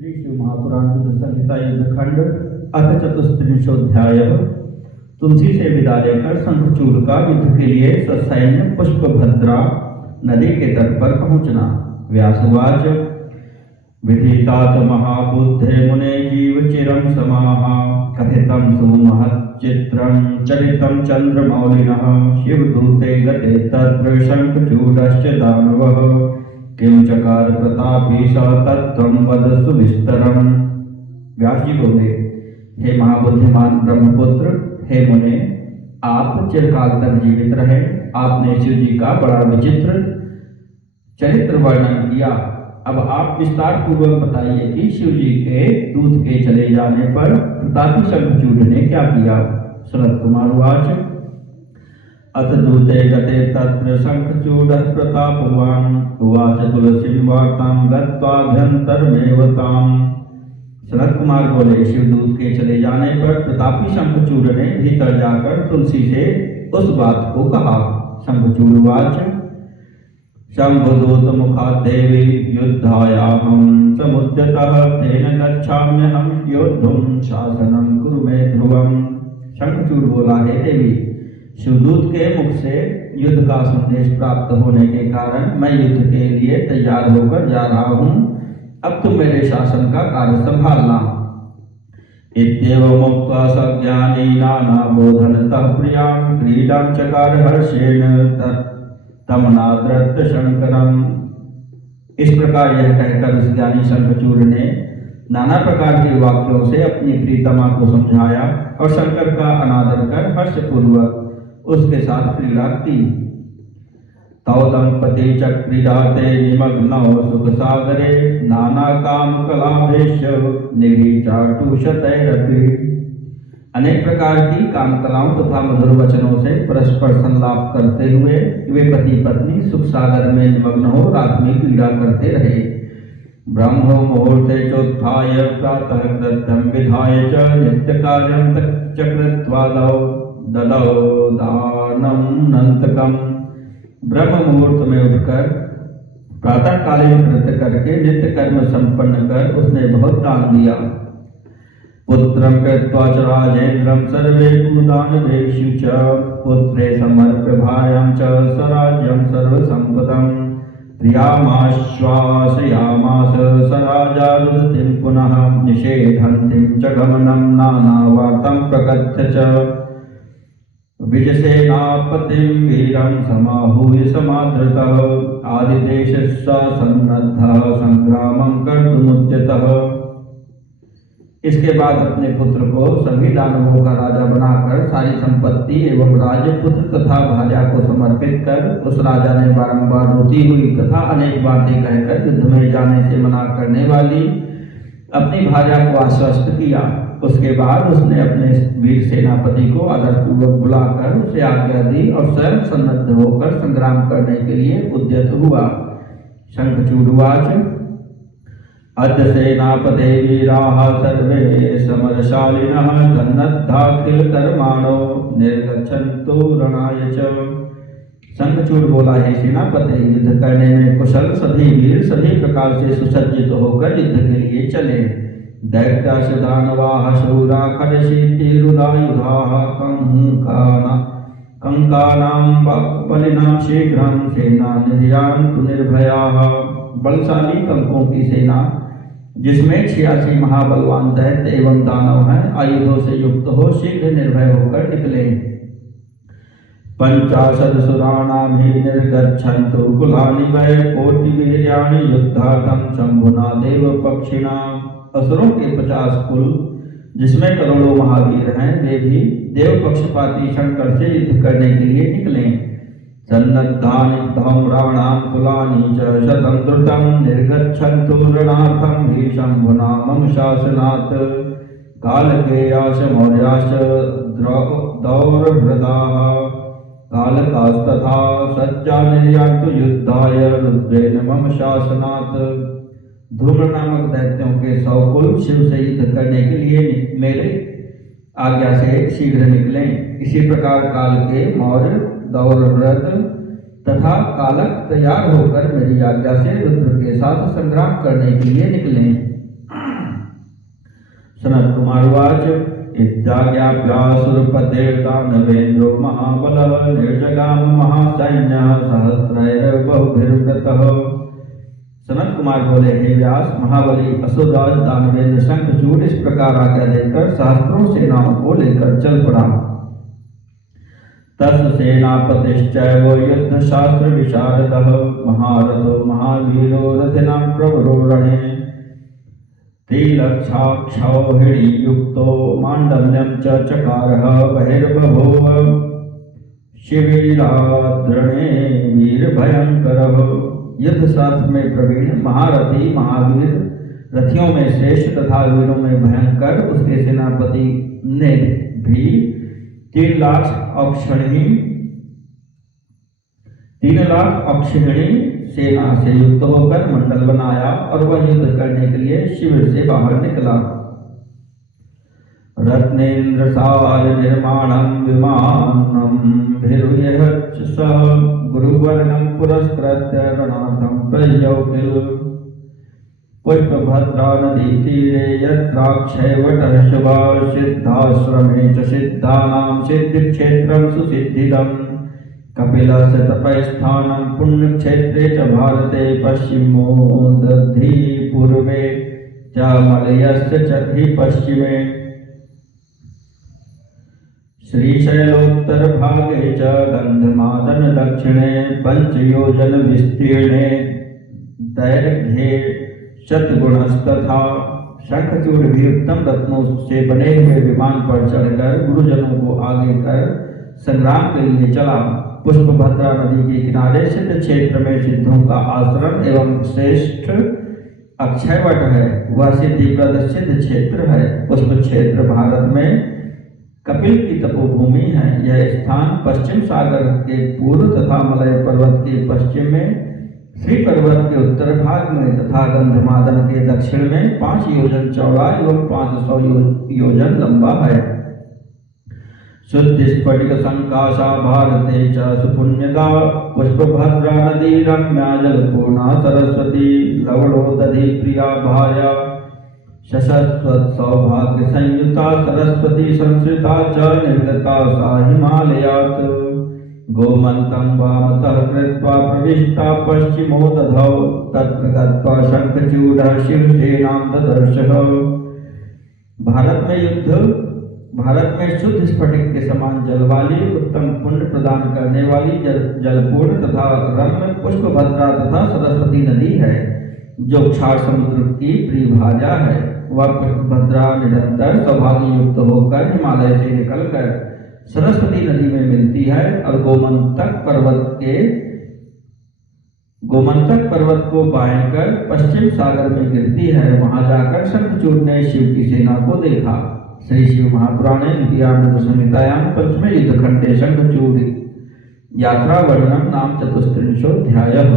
श्री शिव महापुराण युद्ध संहिता युद्धखंड अथ चतुस्त्रिंशोऽध्यायः। तुलसी से विदा लेकर शंखचूड़ का युद्ध के लिए ससैन्य पुष्पभद्रा नदी के तट पर पहुंचना। व्यासुवाच विधितात महाबुद्धे मुने जीव चिरं समाः कथितं सुमहच्चित्रं चरितं चंद्रमौलिनः शिवदूते गते तत्र शंखचूडश्च दानवः किम चकार प्रतापी स तत्त्वं वद सुविस्तरम्। व्यास जी बोले, हे महाबुद्धिमान ब्रह्मपुत्र, हे मुने, आप चिरकाल तक जीवित रहे। आपने शिव जी का बड़ा विचित्र चरित्र वर्णन किया। अब आप विस्तार पूर्वक बताइए कि शिव जी के दूत के चले जाने पर प्रतापी शंखचूड़ ने क्या किया। सनत कुमार उवाच अथ दूते गते तत्र शंखचूडः प्रतापवान् उवाच तुलसीं वार्तां गत्वाभ्यन्तरमेव ताम्। सनत कुमार बोले, शिवदूत के चले जाने पर प्रतापी शंखचूड़ ने भीतर जाकर तुलसी से उस बात को कहा। शंखचूड़ उवाच शंभुदूत मुखात् देवी युद्धायाहं समुद्यतः तेन गच्छाम्यहं योद्धुं शासनं कुरु मे ध्रुवम्। शंखचूड़ बोला, हे देवी, शिवदूत के मुख से युद्ध का संदेश प्राप्त होने के कारण मैं युद्ध के लिए तैयार होकर जा रहा हूँ। अब तुम मेरे शासन का कार्य संभालना। इत्येवमुक्त्वा सज्ञानी नानाबोधनतः प्रियां क्रीडां चकार हर्षेण तमनाद्रत शंकरम्। इस प्रकार यह कहकर उस ज्ञानी शंखचूड़ ने नाना प्रकार के वाक्यों से अपनी प्रीतमा को समझाया और शंकर का अनादर कर हर्षपूर्वक उसके साथ क्रीड़ा की। तौ दंपति चक्रीडाते निमग्नौ सुख सागरे नाना काम कलाभेश निभिचाटुषतैरपि। अनेक प्रकार की काम कलाओं तथा मधुर वचनों से परस्पर संलाप करते हुए वे पति पत्नी सुख सागर में निमग्न हो रात में क्रीड़ा करते रहे। ब्रह्मो मुहूर्ते चोत्थाय प्रातः कृत्यं विधाय च नित्य कार्यं चकृत्वा ददौ दानं नंतकम्। ब्रह्म मुहूर्त में उठकर प्रातः कालीन कृत्य करके नित्य कर्म संपन्न कर उसने बहुत दान दिया। पुत्रं कृत्वा च राजेन्द्रं सर्वेषु दानवेषु च पुत्रे समर्प्य भार्यां च स्वराज्यं सर्वसम्पदम् प्रियामाश्वासयामास स राजा रुदतिं पुनः निषेधन्तीं च गमनं नानावार्तां प्रकथ्य च विजसेनापतिं वीरं समाहूय समादृतः आदिदेशस्य सन्नद्धः संग्रामं कर्तुमुद्यतः। इसके बाद अपने पुत्र को सभी दानवों का राजा बनाकर सारी संपत्ति एवं राजपुत्र तथा भार्या को समर्पित कर उस राजा ने बारंबार रोती हुई तथा अनेक बातें कहकर युद्ध में जाने से मना करने वाली अपनी भार्या को आश्वस्त किया। उसके बाद उसने अपने वीर सेनापति को आदरपूर्वक बुलाकर उसे आज्ञा दी और स्वयं सन्नद्ध होकर संग्राम करने के लिए उद्यत हुआ। शंखचूड़ उवाच अद्य सेनापते वीराः सर्वे समरशालिनः सन्नद्धाखिल कर्माणो निर्गच्छन्तु रणाय च। शंखचूड़ बोला, हे सेनापति, युद्ध करने में कुशल सभी वीर सभी प्रकार से सुसज्जित होकर युद्ध के लिए चले। दैत्याश दानवाः शूरा खड्गशीतिरुदायुधाः कंकानां बलिनां शीघ्रं सेना निर्यान्तु निर्भयाः। बलशाली कंकों की सेना जिसमें 86 महाबलवान दैत्य एवं दानव हैं आयुधों से युक्त हो शीघ्र निर्भय होकर निकले। 50 सुराणां हि निर्गच्छन्तु कुलानि वै कोटिवीर्याणि युद्धार्थं शंभुना देवपक्षिणां। असुरों के 50 कुल जिसमें करोड़ों महावीर हैं वे भी देव पक्षपाती शंकर से युद्ध करने के लिए निकले। सन्नद्धानि धौम्राणां कुलानि च शतं द्रुतं निर्गच्छन्तु रणार्थं हि शंभुना मम शासनात् कालकेयाश्च मौर्याश्च दौर्हृदाः कालकास्तथा सज्जा निर्यान्तु युद्धाय रुद्रेण मम शासनात्। धूम्र नामक दैत्यों के 100 कुल शिव से युद्ध करने के लिए मेरे आज्ञा से शीघ्र निकले। इसी प्रकार काल के मौर्य दौर्हृद तथा कालक तैयार होकर मेरी आज्ञा से रुद्र के साथ संग्राम करने के लिए निकले। कुमारुवाच इत्याज्ञाप्यासुरपतेर्दानवेन्द्रो महाबलः निर्जगाम महासैन्यः सहस्रैर्बहुभिर्वृतः। सनत कुमार बोले, हे व्यास, महाबली असुरराज दानवेंद्र शंखचूड़ इस प्रकार आज्ञा देकर सहस्त्रों सेनाओं को लेकर चल पड़ा। तस् सेनापतिश्चैव युद्धशास्त्र विशारदः महारथो महावीरो रथिनां प्रवरो रणे त्रिलक्षाक्षौहिणीयुक्तो माण्डल्यं च चकारः बहिर्बभूव शिबिराद्रणे वीरभयङ्करः। युद्ध शास्त्र में प्रवीण महारथी महावीर रथियों में श्रेष्ठ तथा वीरों में भयंकर उसके सेनापति ने भी 3 लाख अक्षिणी सेना से युक्त होकर मंडल बनाया और वह युद्ध करने के लिए शिविर से बाहर निकला। रत्नेन्द्र साल निर्माणं विमानं भिरुयच्च सह गुरुवर्णं पुरस्कृत्य रणार्थं प्रययौ किल। पुष्पभद्रा नदी तीरे यत्राक्षयवटः शुभः सिद्धाश्रमे च सिद्धानां सिद्धिक्षेत्रं सुसिद्धिदम्। कपिलस्य तपस्थानं पुण्यक्षेत्रे च भारते पश्चिमो दधि पूर्वे च मलयस्य च हि पश्चिमे। श्रीशैलोत्तर भागे च गंधमादन दक्षिणे 5 योजन विस्तीर्णे दैर्घ्ये शतगुणस्तथा। शंखचूड़ भी उत्तम रत्नों से बने हुए विमान पर चढ़कर गुरुजनों को आगे कर संग्राम के लिए चला। पुष्पभद्रा नदी के किनारे सिद्ध क्षेत्र में सिद्धों का आश्रम एवं श्रेष्ठ अक्षयवट है, वह सिद्धिप्रद सिद्ध क्षेत्र है। पुष्प क्षेत्र भारत में कपिल की तपोभूमि है। यह स्थान पश्चिम सागर के पूर्व तथा मलय पर्वत के पश्चिम में, श्री पर्वत के उत्तर भाग में तथा गंधमादन के दक्षिण में 5 योजन चौड़ा एवं 500 योजन लंबा है। शुद्ध स्फटिक संकाशा भारते च सुपुण्यदा। पुष्पभद्रा नदी रम्या जलपूर्णा सरस्वती लवणो दधि प्रिया भार्या शशस्वत सौभाग्य संयुता सरस्वती संस्कृता च निर्गता सा हिमालयात्। गोमन्तं वामतः कृत्वा प्रविष्टा पश्चिमो दधौ तत्र गत्वा शंखचूड़ः शिवसेनां ददर्शः। भारत में शुद्ध स्फटिक के समान जल वाली, उत्तम पुण्य प्रदान करने वाली जलपूर्ण तथा रम्य पुष्पभद्रा तथा सरस्वती नदी है, जो क्षार समुद्र की प्रिय भार्या है। वह पुष्पभद्रा निरंतर सौभाग्य युक्त होकर हिमालय से निकलकर सरस्वती नदी में मिलती है और गोमंतक पर्वत को बाएं कर पश्चिम सागर में गिरती है। वहां जाकर शंखचूड़ ने शिव की सेना को देखा। श्री शिव महापुराणे द्वितीयामृत संहितायां पंचमे युद्धखंडे शंखचूड़ यात्रा वर्णनम नाम 34अध्यायः।